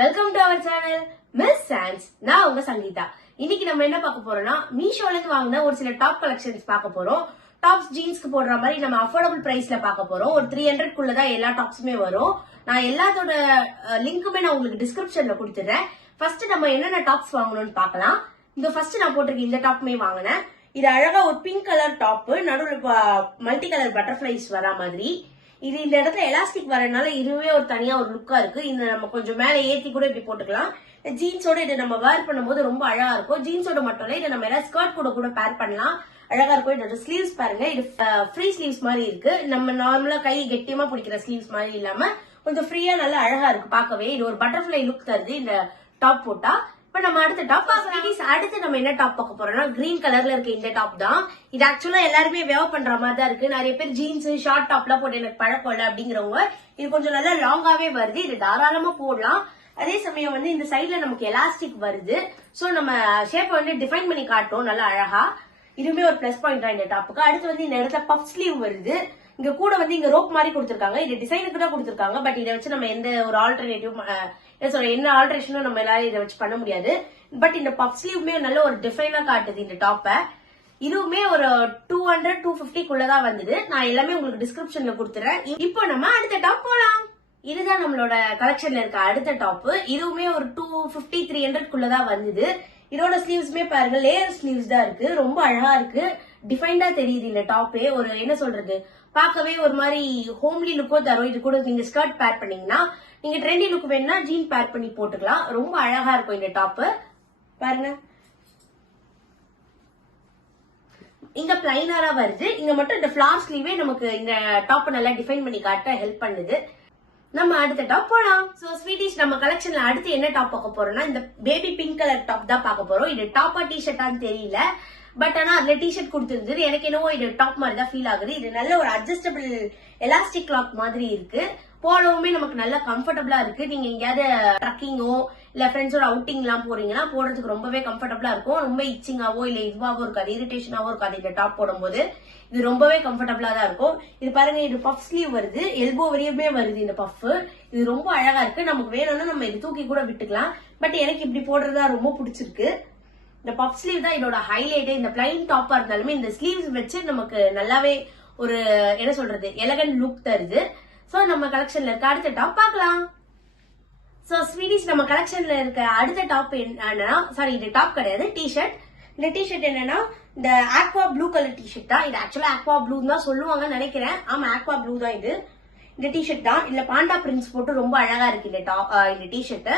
Welcome to our channel miss chance. நான் உங்க சங்கீதா. இன்னைக்கு நம்ம என்ன பார்க்க போறோம்னா, மீஷோல இருந்து வாங்கின ஒரு சில டாப் கலெக்ஷன்ஸ் பார்க்க போறோம். டாப்ஸ் ஜீன்ஸ்க்கு போடுற மாதிரி நம்ம அஃபோர்டபுள் பிரைஸ்ல பார்க்க போறோம். ஒரு 300 குள்ளதான் எல்லா டாப்ஸுமே வரும். நான் எல்லாத்தோட லிங்க்குமே நான் உங்களுக்கு டிஸ்கிரிப்ஷன்ல கொடுத்துறேன். ஃபர்ஸ்ட் நம்ம என்னென்ன டாப்ஸ் வாங்கணும்னு பார்க்கலாம். இந்த ஃபர்ஸ்ட் நான் போட்டிருக்கேன் இந்த டாப்புமே வாங்கினேன். இது அழகா ஒரு பிங்க் கலர் டாப், நடுவில் மல்டி கலர் பட்டர்ஃபிளைஸ் வர மாதிரி. இது இந்த இடத்துல எலாஸ்டிக் வரனால இதுவே ஒரு தனியா ஒரு லுக்கா இருக்கு. இந்த நம்ம கொஞ்சம் மேல ஏத்தி கூட இப்படி போட்டுக்கலாம். ஜீன்ஸோட இது நம்ம வேர் பண்ணும்போது ரொம்ப அழகா இருக்கும். ஜீன்ஸோட மட்டும் இல்ல, இதை நம்ம எல்லாம் ஸ்கர்ட் கூட பேர் பண்ணலாம். அழகா இருக்கும். இதோட ஸ்லீவ்ஸ் பாருங்க, இது ஃப்ரீ ஸ்லீவ்ஸ் மாதிரி இருக்கு. நம்ம நார்மலா கை கெட்டியமா பிடிக்கிற ஸ்லீவ்ஸ் மாதிரி இல்லாம கொஞ்சம் ஃப்ரீயா நல்லா அழகா இருக்கு பார்க்கவே. இது ஒரு பட்டர்ஃபிளை லுக் தருது இந்த டாப் போட்டா. இப்ப நம்ம அடுத்த டாப் அடுத்து நம்ம என்ன டாப் பார்க்க போறோம்னா, கிரீன் கலர்ல இருக்க இந்த டாப் தான். இது ஆக்சுவலா எல்லாருமே வேர் பண்ற மாதிரி தான் இருக்கு. நிறைய பேர் ஜீன்ஸ் ஷார்ட் டாப் எல்லாம் போட்டு எனக்கு பழக்கம் இல்ல அப்படிங்கிறவங்க இது கொஞ்சம் நல்லா லாங்காவே வருது. இது தாராளமா போடலாம். அதே சமயம் வந்து இந்த சைட்ல நமக்கு எலாஸ்டிக் வருது. சோ நம்ம ஷேப்பை வந்து டிஃபைன் பண்ணி காட்டும் நல்லா அழகா. இதுவுமே ஒரு பிளஸ் பாயிண்ட் தான் இந்த டாப்புக்கு. அடுத்து வந்து இந்த இடத்துல பஃப் ஸ்லீவ் வருது. இங்க கூட வந்து இங்க ரோப் மாதிரி கொடுத்திருக்காங்க. இது டிசைனுக்கு தான் கொடுத்திருக்காங்க. பட் இதை வச்சு நம்ம எந்த ஒரு ஆல்டர்னேட்டிவ் என்ன ஆல்டரேஷனும் நம்ம எல்லாரும் இதை வச்சு பண்ண முடியாது. பட் இந்த பஃப் ஸ்லீவுமே நல்ல ஒரு டிஃபைனா காட்டுது இந்த டாப்பை. இதுவுமே ஒரு 200-250 குள்ளதான் வந்தது. நான் எல்லாமே உங்களுக்கு டிஸ்கிரிப்ஷன்ல கொடுத்துறேன். இப்போ நம்ம அடுத்த டாப் போலாம். இதுதான் நம்மளோட கலெக்ஷன்ல இருக்க அடுத்த டாப். இதுவுமே ஒரு 250-300 குள்ளதான் வந்தது. இதோட ஸ்லீவ்ஸ்மே பாருங்க, லேயர் ஸ்லீவ்ஸ் தான் இருக்கு. ரொம்ப அழகா இருக்கு. டிஃபைன்டா தெரியுது இந்த டாப்பே. ஒரு என்ன சொல்றது, பார்க்கவே ஒரு மாதிரி ஹோம்லி லுக்கோ தரும். இது கூட நீங்க ஸ்கர்ட் பேர் பண்ணீங்கன்னா, நீங்க ட்ரெண்டி லுக் வேணும்னா ஜீன் பேர் பண்ணி போட்டுக்கலாம். ரொம்ப அழகா இருக்கும் இந்த டாப். பாருங்க, இங்க பிளைனரா வருது. இங்க மட்டும் இந்த ஃபிளார் ஸ்லீவே நமக்கு இந்த டாப் நல்லா டிஃபைன் பண்ணி காட்ட ஹெல்ப் பண்ணுது. நம்ம அடுத்த டாப் போலாம். சோ ஸ்வீட்டிஷ், நம்ம கலெக்ஷன்ல அடுத்து என்ன டாப் பார்க்க போறோம்னா, இந்த பேபி பிங்க் கலர் டாப் தான் பார்க்க போறோம். இது டாப்பா டிஷர்ட்டான்னு தெரியல. பட் ஆனா அதுல டிஷர்ட் கொடுத்திருந்தது. எனக்கு என்னவோ இது டாப் மாதிரி தான் ஃபீல் ஆகுது. இது நல்ல ஒரு அட்ஜஸ்டபிள் எலாஸ்டிக் கிளாத் மாதிரி இருக்கு. போடவுமே நமக்கு நல்லா கம்ஃபர்டபுளா இருக்கு. நீங்க எங்கேயாவது ட்ரக்கிங்கோ இல்ல ஃப்ரெண்ட்ஸோட அவுட்டிங் எல்லாம் போறீங்கன்னா போடுறதுக்கு ரொம்பவே கம்ஃபர்டபுளா இருக்கும். ரொம்ப இச்சிங்காவோ இல்ல இதுவாவோ இருக்காது, இரிட்டேஷனாவோ இருக்காது. இந்த டாப் போடும்போது இது ரொம்பவே கம்ஃபர்டபுளா தான் இருக்கும். இது பாருங்க, இது பஃப் ஸ்லீவ் வருது. எல்போ வரையுமே வருது இந்த பஃப். இது ரொம்ப அழகா இருக்கு. நமக்கு வேணும்னா நம்ம இது தூக்கி கூட விட்டுக்கலாம். பட் எனக்கு இப்படி போடுறதா ரொம்ப பிடிச்சிருக்கு. இந்த பஃப் ஸ்லீவ் தான் இதோட ஹைலைட். இந்த பிளைன் டாப்பா இருந்தாலுமே இந்த ஸ்லீவ்ஸ் வச்சு நமக்கு நல்லாவே ஒரு என்ன சொல்றது, எலகன்ட் லுக் தருது. சோ நம்ம கலெக்ஷன்ல இருக்க அடுத்த டாப் பார்க்கலாம். சோ ஸ்வீடிஷ், நம்ம கலெக்ஷன்ல இருக்க அடுத்த டாப் என்னன்னா, சாரி இது டாப் கிடையாது, டிஷர்ட். இந்த டிஷர்ட் என்னன்னா, இந்த ஆக்வா ப்ளூ கலர் டிஷர்ட் தான். இது ஆக்சுவலா ஆக்வா ப்ளூ தான் சொல்லுவாங்கன்னு நினைக்கிறேன். ஆமா, ஆக்வா ப்ளூ தான் இது. இந்த டிஷர்ட் தான். இல்ல பாண்டா பிரிண்ட்ஸ் போட்டு ரொம்ப அழகா இருக்கு இந்த டிஷர்ட்.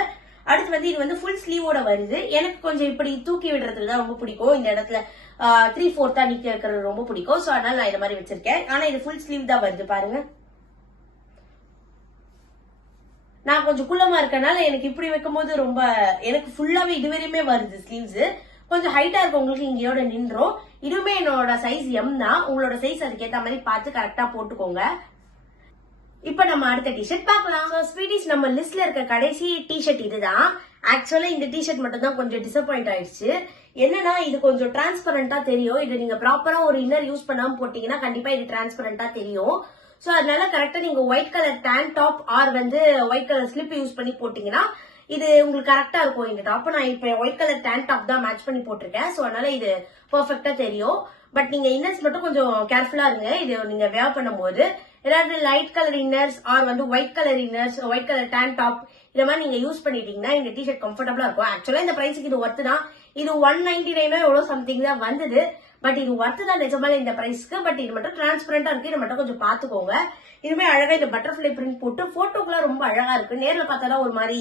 அடுத்து வந்து இது வந்து ஃபுல் ஸ்லீவோட வருது. எனக்கு கொஞ்சம் இப்படி தூக்கி விடுறதுக்கு தான் ரொம்ப பிடிக்கும். இந்த இடத்துல 3/4 நீக்கி இருக்கிறது ரொம்ப பிடிக்கும். சோ அதனால நான் இந்த மாதிரி வச்சிருக்கேன். ஆனா இது ஃபுல் ஸ்லீவ் தான் வருது பாருங்க. நான் கொஞ்சம் குள்ளமா இருக்கனால எனக்கு இப்படி வைக்கும் போது ரொம்ப எனக்கு ஃபுல்லாவே இதுவரையுமே வருது ஸ்லீவ்ஸ். கொஞ்சம் ஹைட்டா இருக்கவங்களுக்கு இங்கேயோட நின்றோம். இதுவுமே என்னோட சைஸ் எம் தான். உங்களோட சைஸ் அதுக்கேற்ற மாதிரி பார்த்து கரெக்டா போட்டுக்கோங்க. இப்ப நம்ம அடுத்த டிஷர்ட் பார்க்கலாம். ஸ்வீட்டிஷ், நம்ம லிஸ்ட்ல இருக்க கடைசி டிஷர்ட் இதுதான். ஆக்சுவலா இந்த டிஷர்ட் மட்டும் தான் கொஞ்சம் டிசப்பாயிண்ட் ஆயிடுச்சு. என்னன்னா, இது கொஞ்சம் டிரான்ஸ்பரண்டா தெரியும். இது நீங்க ப்ராப்பரா ஒரு இன்னர் யூஸ் பண்ணாம போட்டீங்கன்னா கண்டிப்பா இது டிரான்ஸ்பரண்டா தெரியும். சோ அதனால கரெக்டா நீங்க white colour tan top or வந்து ஒயிட் கலர் ஸ்லிப் யூஸ் பண்ணி போட்டீங்கன்னா இது உங்களுக்கு கரெக்டா இருக்கும். இந்த டாப் நான் இப்ப ஒயிட் கலர் டேன் டாப் தான் மேட்ச் பண்ணி போட்டிருக்கேன். சோ அதனால இது பெர்ஃபெக்ட்டா தெரியும். பட் நீங்க இன்னர்ஸ் மட்டும் கொஞ்சம் கேர்ஃபுல்லா இருங்க. இது நீங்க வேர் பண்ணும்போது ஏதாவது லைட் கலர் இன்னர்ஸ் ஆர் வந்து white colour inners, white colour tan top இந்த மாதிரி நீங்க யூஸ் பண்ணிட்டீங்கன்னா இந்த டிஷர்ட் கம்ஃபர்டபுளா இருக்கும். ஆக்சுவலா இந்த பிரைஸ்க்கு இது ஒர்த்து தான். இது 199 எவ்வளவு சம்திங் தான் வந்தது. பட் இது ஒர்த்து தான் நிஜமால இந்த பிரைஸ்க்கு. பட் இது மட்டும் டிரான்ஸ்பரண்டா இருக்கு. இதை மட்டும் கொஞ்சம் பாத்துக்கோங்க. இதுமே அழகா இந்த பட்டர்ஃபிளை பிரிண்ட் போட்டு போட்டோக்குலாம் ரொம்ப அழகா இருக்கு. நேர்ல பார்த்தாதான் ஒரு மாதிரி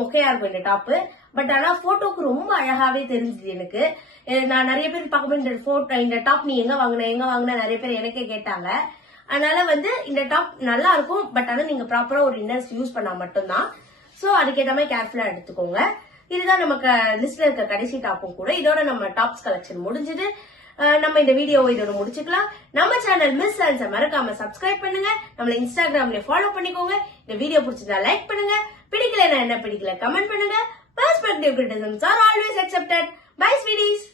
மொக்கையா இருக்கும் இந்த டாப். பட் ஆனா போட்டோக்கு ரொம்ப அழகாவே தெரிஞ்சுது எனக்கு. நான் நிறைய பேர் பார்க்கும்போது இந்த டாப் நீ எங்க வாங்கின நிறைய பேர் எனக்கே கேட்டாங்க. அதனால வந்து இந்த டாப் நல்லா இருக்கும். பட் ஆனா நீங்க ப்ராப்பரா ஒரு இன்னர்ஸ் யூஸ் பண்ணா மட்டும்தான். சோ அதுக்கேற்ற மாதிரி கேர்ஃபுல்லா எடுத்துக்கோங்க. இதுதான் நமக்கு லிஸ்ட்ல இருக்க கடைசி டாப்பும் கூட. இதோட நம்ம டாப்ஸ் கலெக்ஷன் முடிஞ்சது. நம்ம இந்த வீடியோவை இதோட முடிச்சுக்கலாம். நம்ம சேனல் மிஸ் சான்ஸை மறக்காம சப்ஸ்கிரைப் பண்ணுங்க. நம்மள இன்ஸ்டாகிராம்ல ஃபாலோ பண்ணிக்கோங்க. இந்த வீடியோ பிடிச்சதா லைக் பண்ணுங்க. பிடிக்கல என்ன பிடிக்கல கமெண்ட் பண்ணுங்க. Perspective criticisms are always accepted. Bye sweeties.